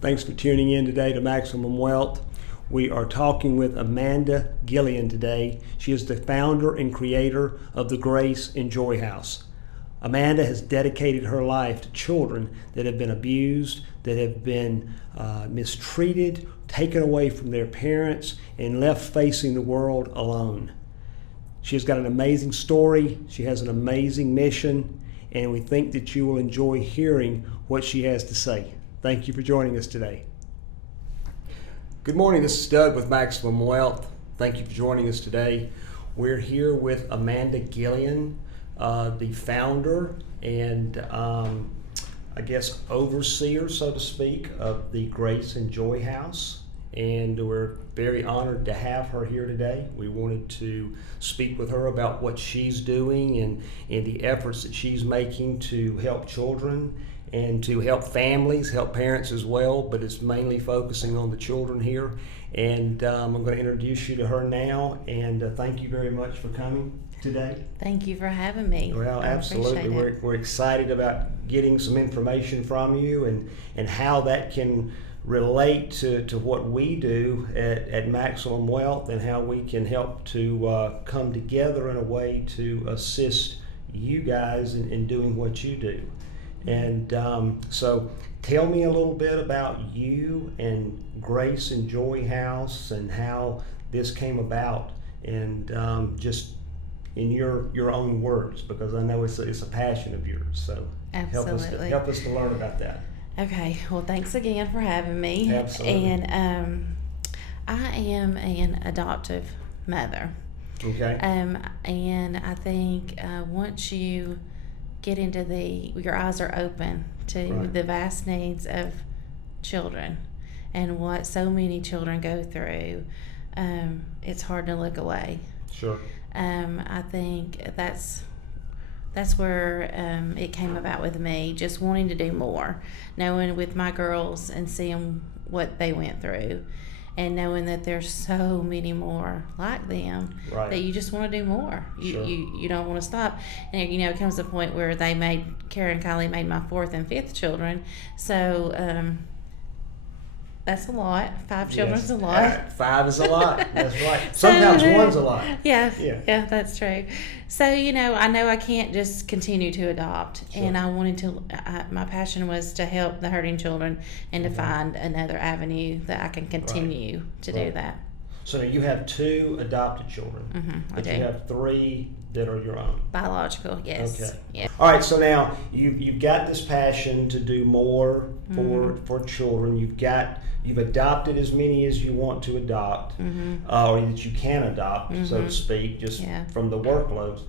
Thanks for tuning in today to Maximum Wealth. We are talking with Amanda Gillean today. She is the founder and creator of the Grace and Joy House. Amanda has dedicated her life to children that have been abused, that have been mistreated, taken away from their parents, and left facing the world alone. She has got an amazing story. She has an amazing mission, and we think that you will enjoy hearing what she has to say. Thank you for joining us today. Good morning, this is Doug with Maximum Wealth. Thank you for joining us today. We're here with Amanda Gillean, the founder and overseer, so to speak, of the Grace and Joy House. And we're very honored to have her here today. We wanted to speak with her about what she's doing and the efforts that she's making to help children and to help families, help parents as well, but it's mainly focusing on the children here. And I'm going to introduce you to her now, and thank you very much for coming today. Thank you for having me. Well, absolutely. We're excited about getting some information from you and how that can relate to what we do at Maximum Wealth, and how we can help to come together in a way to assist you guys in doing what you do. And so tell me a little bit about you and Grace and Joy House and how this came about, and just in your own words, because I know it's a passion of yours. So Absolutely. help us to learn about that. Okay, well, thanks again for having me. Absolutely. And I am an adoptive mother. Okay. And I think once you get into your eyes are open to Right. the vast needs of children and what so many children go through, it's hard to look away. Sure. I think that's where it came about with me, just wanting to do more, knowing with my girls and seeing what they went through, and knowing that there's so many more like them. Right. That you just want to do more. Sure. You don't want to stop. And it comes to a point where Kara and Kylie made my 4th and 5th children. So that's a lot. 5 children's a lot. 5 is a lot. That's right. Sometimes one's a lot. Yeah, that's true. So, I know I can't just continue to adopt. Sure. And I wanted to, my passion was to help the hurting children and to find another avenue that I can continue to do that. So you have 2 adopted children, but you have 3 that are your own. Biological, yes. Okay. Yeah. All right. So now you've got this passion to do more for children. You've adopted as many as you want to adopt, or that you can adopt, so to speak, just from the workload.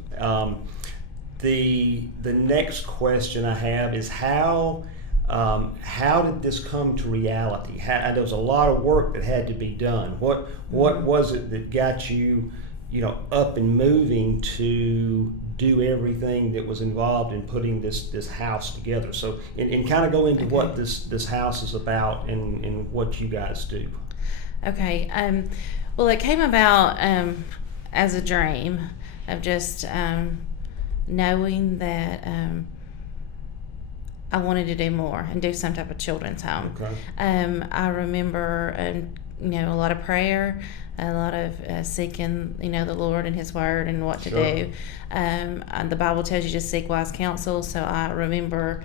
The next question I have is how did this come to reality? There was a lot of work that had to be done. What was it that got you, up and moving to do everything that was involved in putting this house together? So, and kind of go into what this house is about and what you guys do. Okay. Well, it came about as a dream of just knowing that I wanted to do more and do some type of children's home. Okay. I remember, a lot of prayer, a lot of seeking, the Lord and His Word and what to do. The Bible tells you to seek wise counsel. So I remember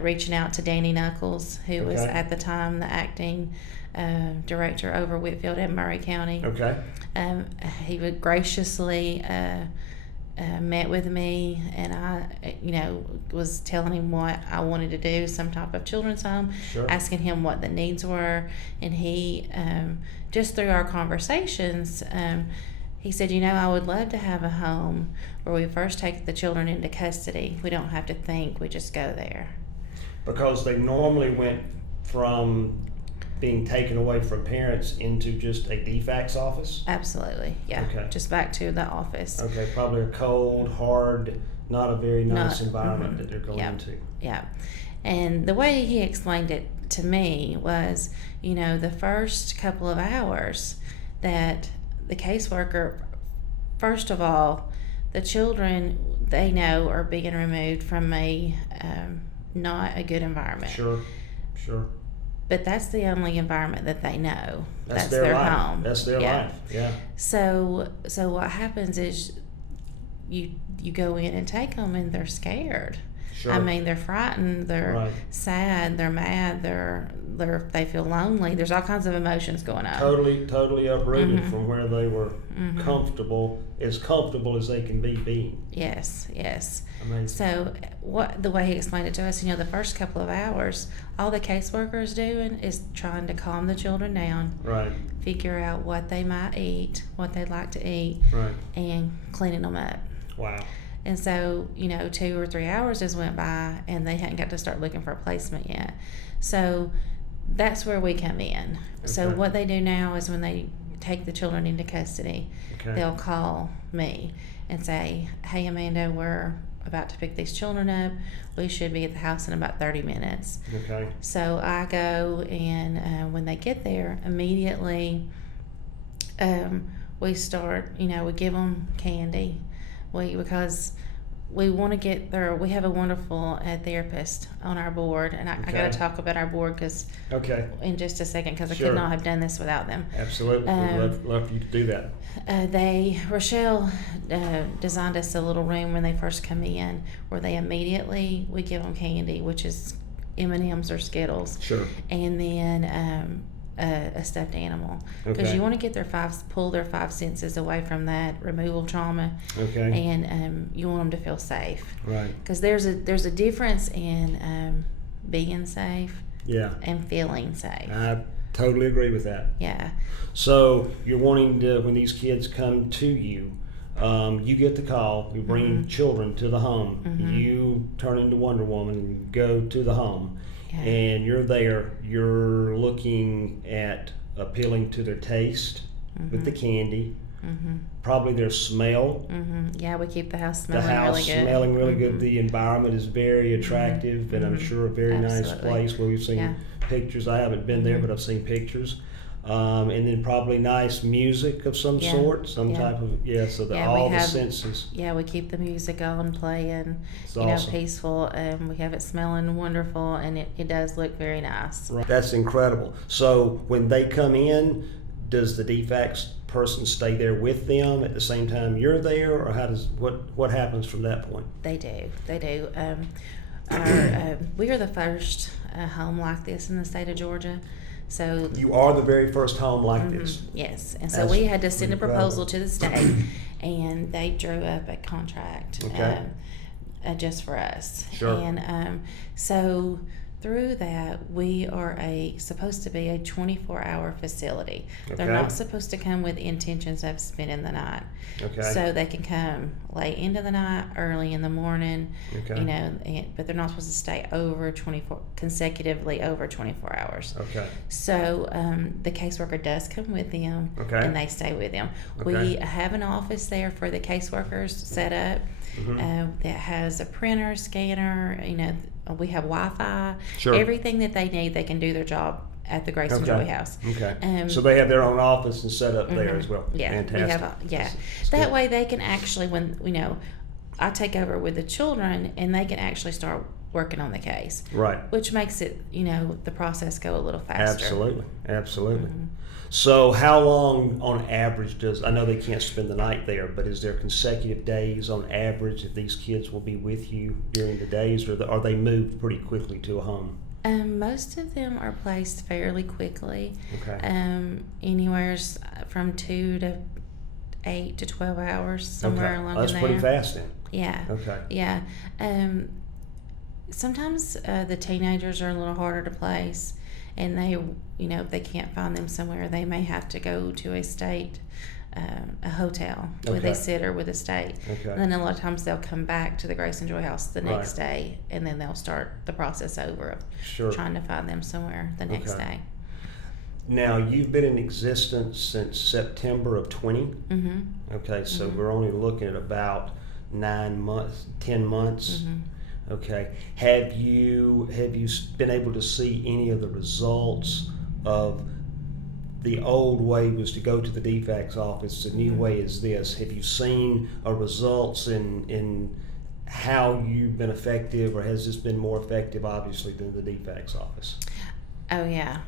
reaching out to Danny Knuckles, who was at the time the acting director over Whitfield and Murray County. Okay. He would graciously met with me, and I, was telling him what I wanted to do, some type of children's home, asking him what the needs were, and he, just through our conversations, he said, I would love to have a home where we first take the children into custody. We don't have to think, we just go there. Because they normally went from being taken away from parents into just a DFACS office? Absolutely, yeah. Okay. Just back to the office. Okay, probably a cold, hard, not a very nice environment that they're going into. Yeah. And the way he explained it to me was, the first couple of hours that the caseworker, first of all, the children, they know are being removed from a not a good environment. Sure. but that's the only environment that they know. That's their life. home. That's their life. Yeah. So what happens is you go in and take them, and they're scared. Sure. I mean, they're frightened, they're sad, they're mad, they feel lonely. There's all kinds of emotions going on. Totally uprooted from where they were comfortable as they can be being. Yes. Amazing. So the way he explained it to us, the first couple of hours, all the caseworker is doing is trying to calm the children down. Right. Figure out what they might eat, what they'd like to eat, right, and cleaning them up. Wow. And so, 2 or 3 hours just went by, and they hadn't got to start looking for a placement yet. So that's where we come in. Okay. So what they do now is when they take the children into custody, they'll call me and say, "Hey, Amanda, we're about to pick these children up. We should be at the house in about 30 minutes. Okay. So I go, and when they get there, immediately we start, we give them candy. Because we want to get there. We have a wonderful therapist on our board, and I got to talk about our board in just a second, because I could not have done this without them. Absolutely. We'd love for you to do that. Rochelle designed us a little room when they first come in, where we give them candy, which is M&Ms or Skittles. Sure. And then a stuffed animal, because you want to get pull their five senses away from that removal trauma. And you want them to feel safe, right? Because there's a difference in being safe, and feeling safe. I totally agree with that. Yeah. So you're wanting to, when these kids come to you, you get the call, you bring children to the home, you turn into Wonder Woman and go to the home. And you're there, you're looking at appealing to their taste with the candy, probably their smell. Yeah, we keep the house smelling really good. The environment is very attractive, and I'm sure a very nice place where we've seen pictures. I haven't been there, but I've seen pictures. And then probably nice music of some sort, type of, so that all the senses. Yeah, we keep the music on playing, awesome. Peaceful, and we have it smelling wonderful, and it does look very nice. Right. That's incredible. So when they come in, does the DFACS person stay there with them at the same time you're there, or what happens from that point? They do. We are the first home like this in the state of Georgia. So you are the very first home like this. Yes, and so we had to send a proposal to the state, and they drew up a contract just for us. Sure. And so through that, we are supposed to be a 24-hour facility. They're not supposed to come with intentions of spending the night. So they can come late into the night, early in the morning, but they're not supposed to stay consecutively over 24 hours. So the caseworker does come with them, and they stay with them. We have an office there for the caseworkers set up that has a printer, scanner, we have Wi-Fi. Sure. Everything that they need, they can do their job at the Grace and Joy House. So they have their own office and set up there as well. Yeah. Fantastic. That way they can actually, when I take over with the children, and they can actually start working on the case. Right. Which makes it, the process go a little faster. Absolutely. So how long on average I know they can't spend the night there, but is there consecutive days on average that these kids will be with you during the days, or are they moved pretty quickly to a home? Most of them are placed fairly quickly. Anywhere from 2 to 8 to 12 hours, somewhere along in there. That's pretty fast then. Yeah. Yeah. Sometimes the teenagers are a little harder to place, and they, if they can't find them somewhere, they may have to go to a hotel with a sitter with a state. And then a lot of times they'll come back to the Grace and Joy House the next day, and then they'll start the process over of trying to find them somewhere the next day. Now, you've been in existence since September of 20. So we're only looking at about 9 months, 10 months. Okay. Have you been able to see any of the results of the old way was to go to the DFACS office? The new way is this. Have you seen results in how you've been effective, or has this been more effective, obviously, than the DFACS office? Oh yeah,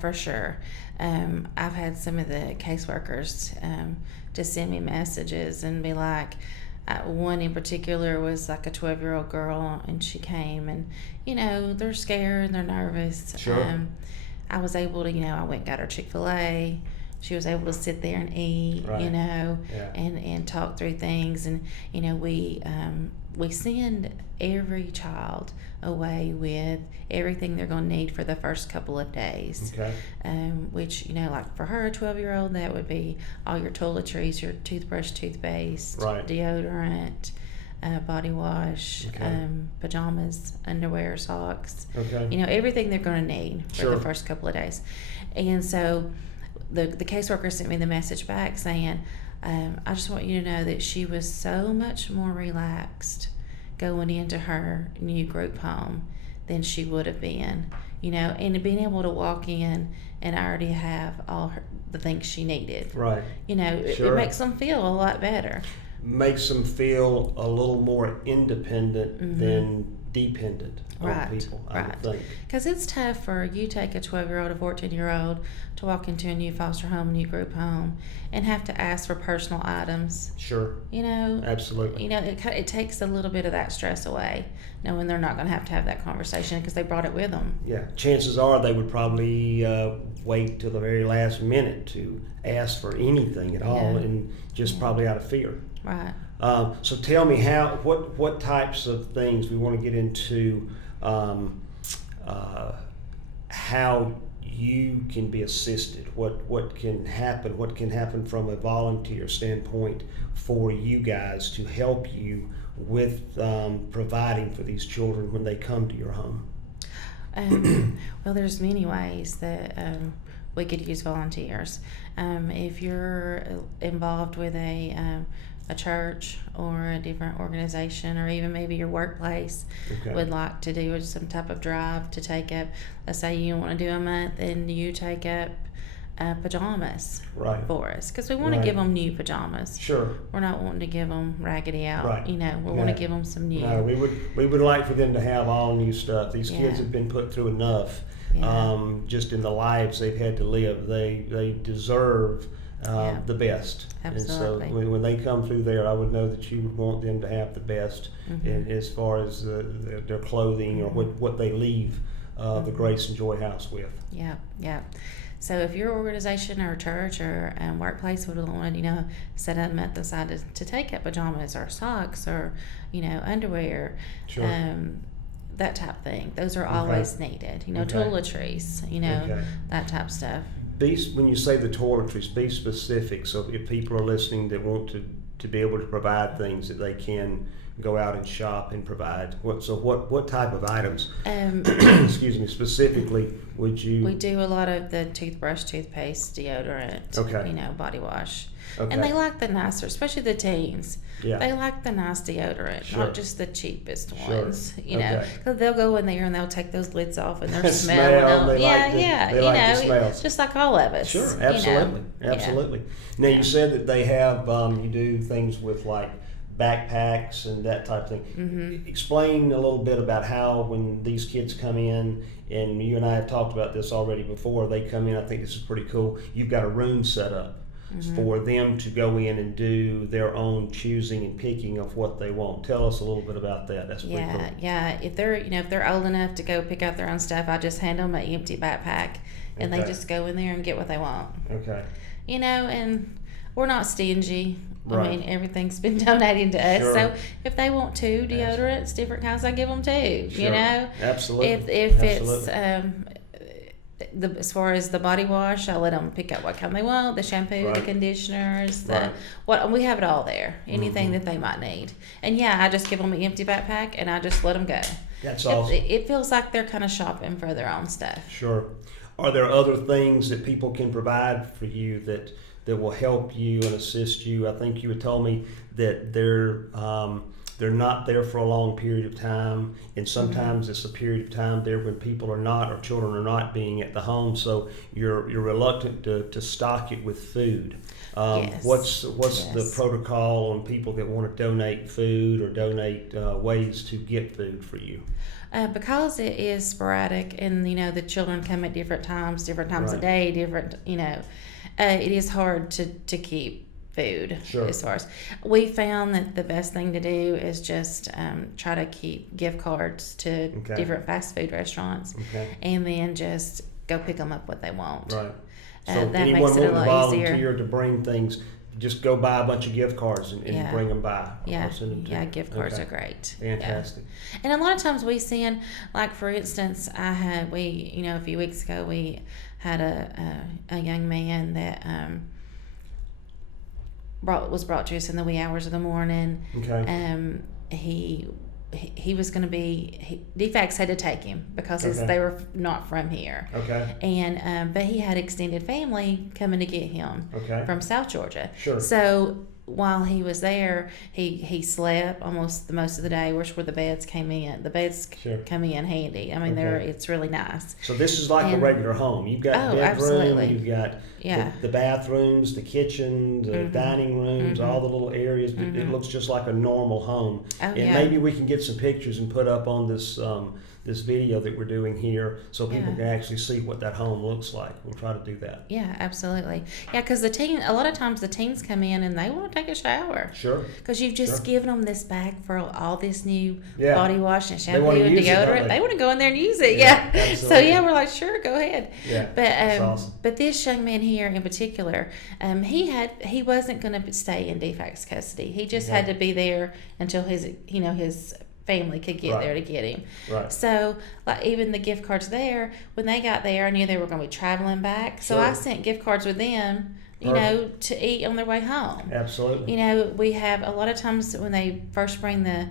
for sure. I've had some of the caseworkers just send me messages and be like, one in particular was like a 12-year-old girl, and she came, and they're scared, they're nervous. Sure. I was able to, I went and got her Chick-fil-A. She was able to sit there and eat, Right. Yeah. and talk through things, and we send every child away with everything they're going to need for the first couple of days. Okay. Which, like for her, a 12-year-old, that would be all your toiletries, your toothbrush, toothpaste, Right. deodorant, body wash, Okay. pajamas, underwear, socks. Okay. Everything they're going to need for Sure. the first couple of days. And so the caseworker sent me the message back saying, I just want you to know that she was so much more relaxed going into her new group home than she would have been, and being able to walk in and already have all the things she needed. Right. It Sure. makes them feel a lot better. Makes them feel a little more independent than dependent on Right, people, I would right. think. Because it's tough for you take a 12-year-old, a 14-year-old to walk into a new foster home, new group home, and have to ask for personal items. Sure. Absolutely. It takes a little bit of that stress away, knowing they're not going to have that conversation because they brought it with them. Yeah. Chances are they would probably wait till the very last minute to ask for anything at all, Yeah. and just probably out of fear. Right. So tell me what types of things we want to get into, how you can be assisted, what can happen from a volunteer standpoint for you guys to help you with providing for these children when they come to your home. Well, there's many ways that we could use volunteers. If you're involved with a church or a different organization, or even maybe your workplace Okay. would like to do some type of drive to take up, let's say you want to do a month and you take up pajamas Right. for us, because we want to Right. give them new pajamas. Sure. We're not wanting to give them raggedy out. Right. We Yeah. want to give them some new. No, we would like for them to have all new stuff. These kids Yeah. have been put through enough, Yeah. just in the lives they've had to live. They deserve Yeah. the best. Absolutely. And so when they come through there, I would know that you would want them to have the best as far as their clothing or what they leave the Grace and Joy House with. Yeah, yeah. So if your organization or church or workplace would want to, set a month aside to take up pajamas or socks or, underwear, Sure. that type of thing. Those are always needed. Okay. Toiletries, Okay. that type of stuff. When you say the toiletries, be specific. So if people are listening that want to be able to provide things that they can go out and shop and provide, what type of items? Excuse me. Specifically, would you? We do a lot of the toothbrush, toothpaste, deodorant. Okay. Body wash. Okay. And they like the nicer, especially the teens. Yeah. They like the nice deodorant, Sure. not just the cheapest Sure. ones. Okay. Because they'll go in there and they'll take those lids off and they're Smell, smelling. they like the- they like the smells. just like all of us. Sure, absolutely, Yeah. absolutely. Now you said that they have you do things with like backpacks and that type of thing. Mm-hmm. Explain a little bit about how when these kids come in, and you and I have talked about this already before. They come in. I think this is pretty cool. You've got a room set up for them to go in and do their own choosing and picking of what they want. Tell us a little bit about that. That's pretty cool. Yeah. If they're old enough to go pick out their own stuff, I just hand them an empty backpack, and they Okay. just go in there and get what they want. Okay. And we're not stingy. Right. I mean, everything's been donated to us. Sure. So if they want two deodorants, different kinds, I give them two. Sure. Absolutely. If Absolutely. it's as far as the body wash, I let them pick out what kind they want, the shampoo, the Right. conditioners, Right. we have it all there. Anything that they might need. And yeah, I just give them an empty backpack and I just let them go. That's awesome. It feels like they're kind of shopping for their own stuff. Sure. Are there other things that people can provide for you that will help you and assist you? I think you had told me that there's they're not there for a long period of time, and sometimes it's a period of time there when people are not, or children are not being at the home, so you're reluctant to stock it with food. Yes. What's Yes. the protocol on people that want to donate food or donate ways to get food for you? Because it is sporadic, and the children come at different times Right. a day, different it is hard to keep food. Sure. As far as we found that the best thing to do is just try to keep gift cards to Okay. different fast food restaurants, Okay. and then just go pick them up what they want. Right. So That anyone makes it a wanting to lot volunteer easier. to bring things, just go buy a bunch of gift cards and Yeah. bring them by. Yeah, I'll send them to yeah, you. gift cards Okay. are great. Fantastic. Yeah. And a lot of times we send, like for instance, a few weeks ago we had a young man that was brought to us in the wee hours of the morning. Okay. He was going to be, DFACS had to take him because Okay. they were not from here. Okay. And but he had extended family coming to get him Okay. from South Georgia. Sure. So while he was there, he slept almost the most of the day, which where the beds came in. The beds Sure. come in handy. I mean, Okay. it's really nice. So this is like a And- regular home. You've got Oh, bedroom, absolutely. you've got Yeah. the bathrooms, the kitchen, the dining rooms, all the little areas. It looks just like a normal home. Oh, And yeah. maybe we can get some pictures and put up on this video that we're doing here so people Yeah. can actually see what that home looks like. We'll try to do that. Yeah, absolutely. Yeah, because a lot of times the teens come in and they want to take a shower. Sure. Because you've just Sure. given them this bag for all this new Yeah. body wash and They shampoo wanna and use it, don't deodorant. they? They want to go in there and use it. Yeah, Yeah. So absolutely. yeah, we're like, sure, go ahead. Yeah, But that's awesome. but this young man here in particular, he wasn't going to stay in DFACS custody. He just had Okay. to be there until his family could get Right. there to get him. Right. So, like even the gift cards there, when they got there, I knew they were going to be traveling back. So Sure. I sent gift cards with them, Perfect. to eat on their way home. Absolutely. We have a lot of times when they first bring the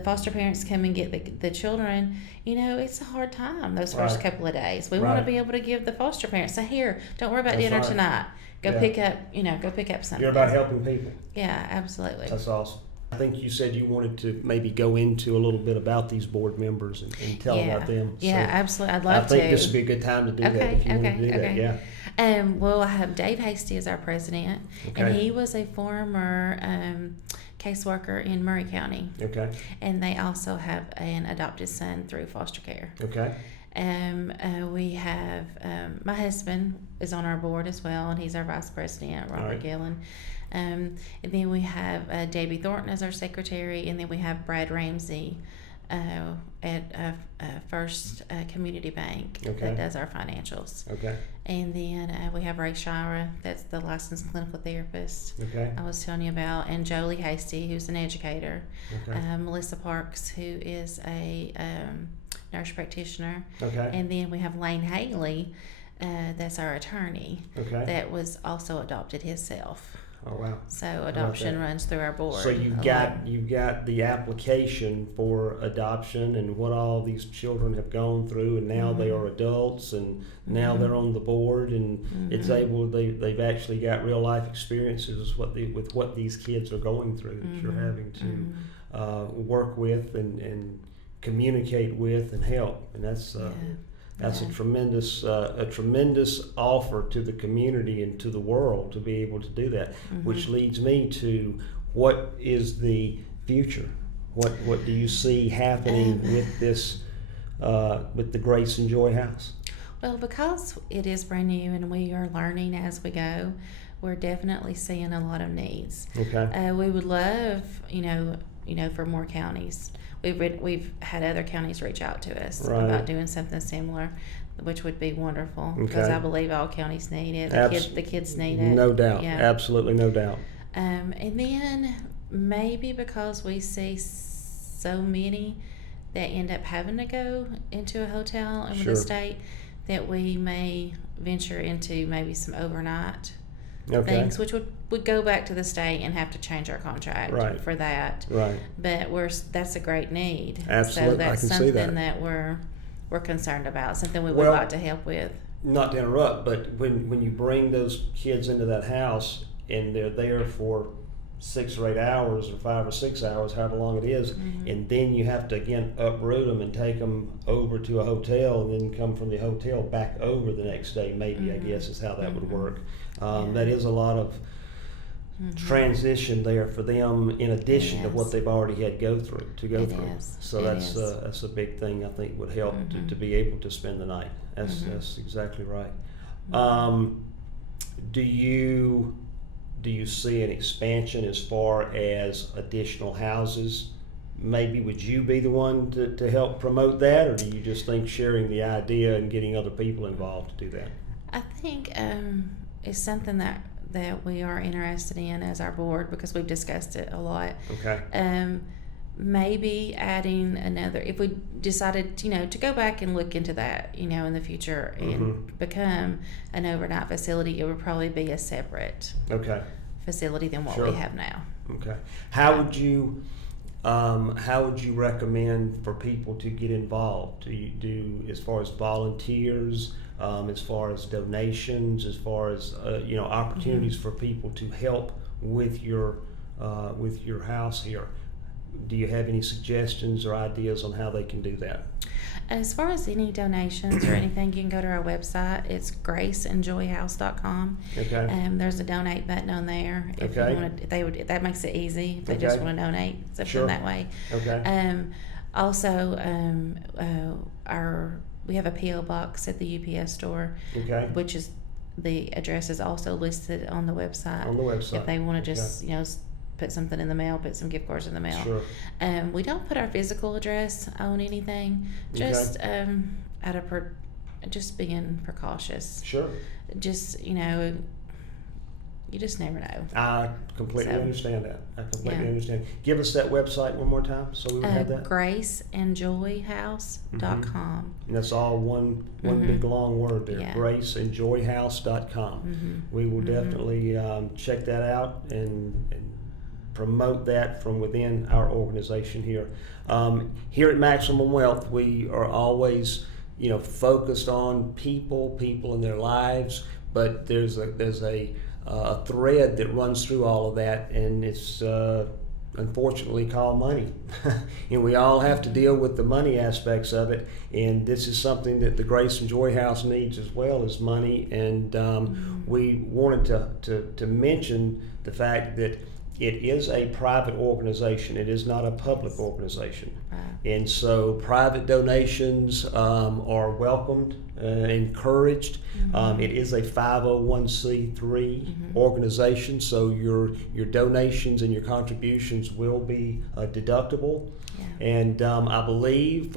foster parents come and get the children, it's a hard time those first Right. couple of days. We want to Right. be able to give the foster parents, so here, don't worry about That's dinner right. tonight. Go Yeah. pick up something. You're about helping people. Yeah, absolutely. That's awesome. I think you said you wanted to maybe go into a little bit about these board members and tell about them. Yeah, So absolutely. I'd love to. I think this would be a good time to do that if you want to do that. Yeah. Well, I have Dave Hasty as our president, Okay. and he was a former caseworker in Murray County, Okay. and they also have an adopted son through foster care. Okay. We have my husband is on our board as well, and he's our vice president, Robert right. Gillean. And then we have Debbie Thornton as our secretary, and then we have Brad Ramsey at First Community Bank Okay. that does our financials. Okay. And then we have Ray Shira, that's the licensed clinical therapist Okay. I was telling you about, and Jolie Hasty, who's an educator. Okay. Melissa Parks, who is a nurse practitioner. Okay. And then we have Lane Haley, that's our attorney, Okay. that was also adopted himself. Oh wow. So adoption that? runs through our board. So you've a got lot. the application for adoption and what all these children have gone through, and now they are adults, and now they're on the board, and they've actually got real life experiences with what these kids are going through that you're having to work with and communicate with and help, and that's Yeah. a tremendous offer to the community and to the world to be able to do that, which leads me to what is the future? What do you see happening with this, with the Grace and Joy House? Well, because it is brand new and we are learning as we go, we're definitely seeing a lot of needs. Okay. We would love, for more counties. We've had other counties reach out to us Right. about doing something similar, which would be wonderful, because Okay. I believe all counties need it. The kids need it. No doubt. Yeah. Absolutely no doubt. And then maybe because we see so many that end up having to go into a hotel in Sure. the state, that we may venture into maybe some overnight Okay. things, which would go back to the state and have to change our contract Right. for that. Right. But that's a great need. Absolutely. So that's I can see something that. we're concerned about, something we would Well, like to help with. Not to interrupt, but when you bring those kids into that house and they're there for 6 or 8 hours or 5 or 6 hours, however long it is, and then you have to again uproot them and take them over to a hotel and then come from the hotel back over the next day, maybe, I guess is how that would work. That is a lot of transition there for them in addition to what they've already had go through. So that's a big thing I think would help to be able to spend the night. That's exactly right. Do you see an expansion as far as additional houses? Maybe would you be the one to help promote that, or do you just think sharing the idea and getting other people involved to do that? I think it's something that we are interested in as our board, because we've discussed it a lot. Okay. Maybe adding another, if we decided, to go back and look into that, in the future and become an overnight facility, it would probably be a separate facility than what we have now. Okay. How would you recommend for people to get involved? Do you do as far as volunteers, as far as donations, as far as opportunities for people to help with your house here? Do you have any suggestions or ideas on how they can do that? As far as any donations or anything, you can go to our website. It's graceandjoyhouse.com. Okay. There's a donate button on there. If you want to, that makes it easy if they just want to donate something that way. Okay. Also, we have a P.O. box at the UPS store. Okay. Which is, the address is also listed on the website. On the website. If they want to just put something in the mail, put some gift cards in the mail. Sure. We don't put our physical address on anything, just just being precautious. Sure. Just you just never know. I completely understand that. Understand. Give us that website one more time so we would have that. graceandjoyhouse.com. And that's all one big long word there. Yeah. graceandjoyhouse.com. We will definitely check that out and promote that from within our organization here. Here at Maximum Wealth, we are always, focused on people and their lives, but there's a thread that runs through all of that, and it's unfortunately called money. And we all have to deal with the money aspects of it, and this is something that the Grace and Joy House needs as well as money. And we wanted to mention the fact that it is a private organization. It is not a public organization. And so private donations are welcomed, encouraged. It is a 501c3 organization, so your donations and your contributions will be deductible. Yeah. And I believe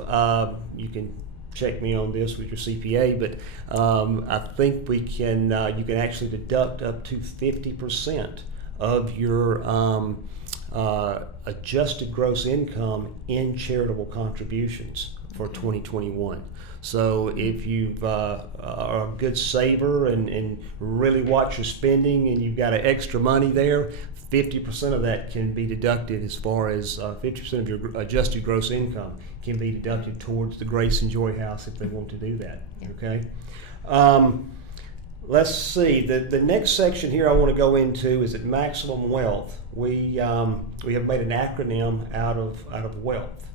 you can check me on this with your CPA, but I think you can actually deduct up to 50% of your adjusted gross income in charitable contributions for 2021. So if you are a good saver and really watch your spending and you've got extra money there, 50% of that can be deducted, as far as 50% of your adjusted gross income can be deducted towards the Grace and Joy House if they want to do that. Yeah. Okay. Let's see. The next section here I want to go into is at Maximum Wealth. We have made an acronym out of wealth,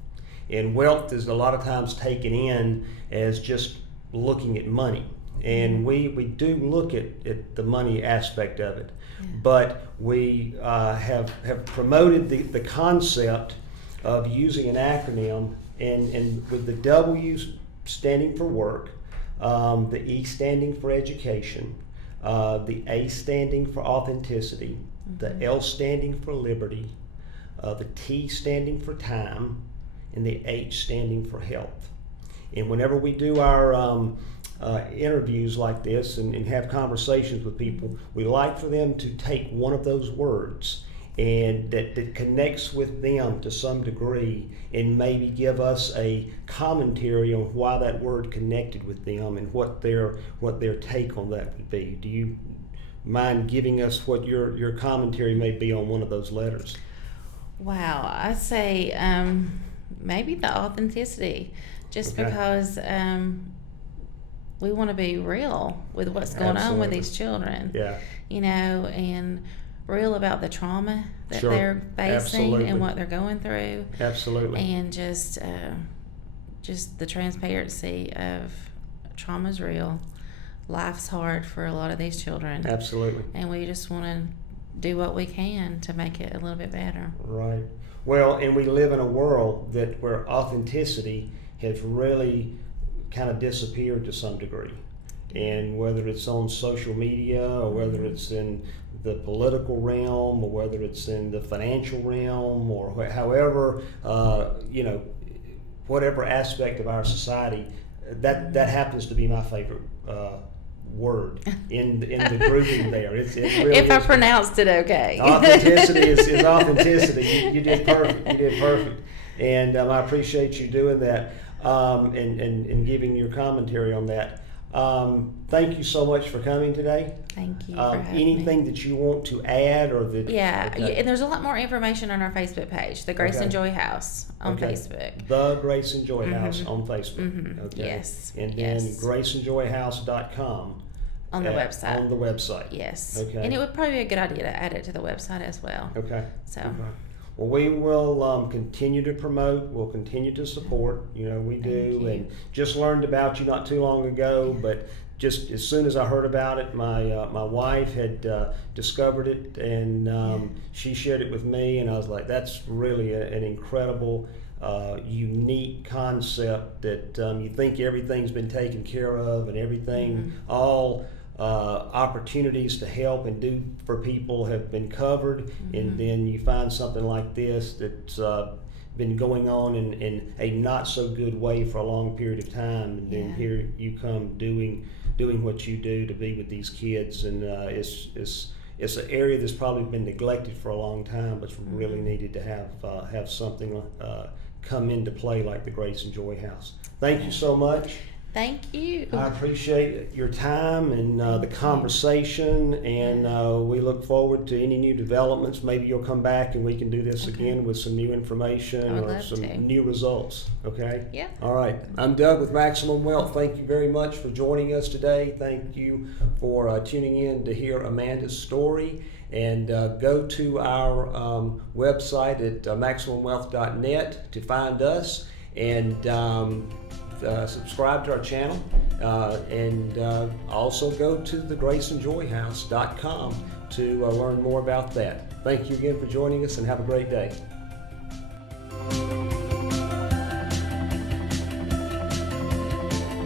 and wealth is a lot of times taken in as just looking at money, and we do look at the money aspect of it, but we have promoted the concept of using an acronym, and with the W standing for work, the E standing for education, the A standing for authenticity, the L standing for liberty, the T standing for time, and the H standing for health. And whenever we do our interviews like this and have conversations with people, we like for them to take one of those words and that connects with them to some degree, and maybe give us a commentary on why that word connected with them and what their take on that would be. Do you mind giving us what your commentary may be on one of those letters? Wow, I'd say maybe the authenticity, just because we want to be real with what's going on with these children. Yeah. And real about the trauma that Sure. they're facing Absolutely. and what they're going through. Absolutely. And just the transparency of trauma's real. Life's hard for a lot of these children. Absolutely. And we just want to do what we can to make it a little bit better. Right. Well, and we live in a world where authenticity has really kind of disappeared to some degree. And whether it's on social media or whether it's in the political realm or whether it's in the financial realm or however, whatever aspect of our society, that happens to be my favorite word in the grouping there. It really if I is. pronounced it okay. Authenticity is authenticity. You did perfect. You did perfect. And I appreciate you doing that and giving your commentary on that. Thank you so much for coming today. Thank you for having anything me. that you want to add or that? Yeah, okay. and there's a lot more information on our Facebook page, the Grace and Joy House on Facebook. The Grace and Joy House on Facebook. Mm-hmm. Okay. Yes. And then graceandjoyhouse.com. On the website. On the website. Yes. Okay. And it would probably be a good idea to add it to the website as well. Okay. So. Okay. Well, we will continue to promote. We'll continue to support. We do. And just learned about you not too long ago, but just as soon as I heard about it, my wife had discovered it, and she shared it with me, and I was like, that's really an incredible, unique concept that you think everything's been taken care of and everything, all opportunities to help and do for people have been covered, and then you find something like this that's been going on in a not so good way for a long period of time, and then here you come doing what you do to be with these kids, and it's an area that's probably been neglected for a long time, but it's really needed to have something come into play like the Grace and Joy House. Thank you so much. Thank you. I appreciate your time and the conversation, and we look forward to any new developments. Maybe you'll come back and we can do this again with some new information or some new results. Okay? Yeah. All right. I'm Doug with Maximum Wealth. Thank you very much for joining us today. Thank you for tuning in to hear Amanda's story. And go to our website at MaximumWealth.net to find us, and subscribe to our channel, and also go to thegraceandjoyhouse.com to learn more about that. Thank you again for joining us, and have a great day.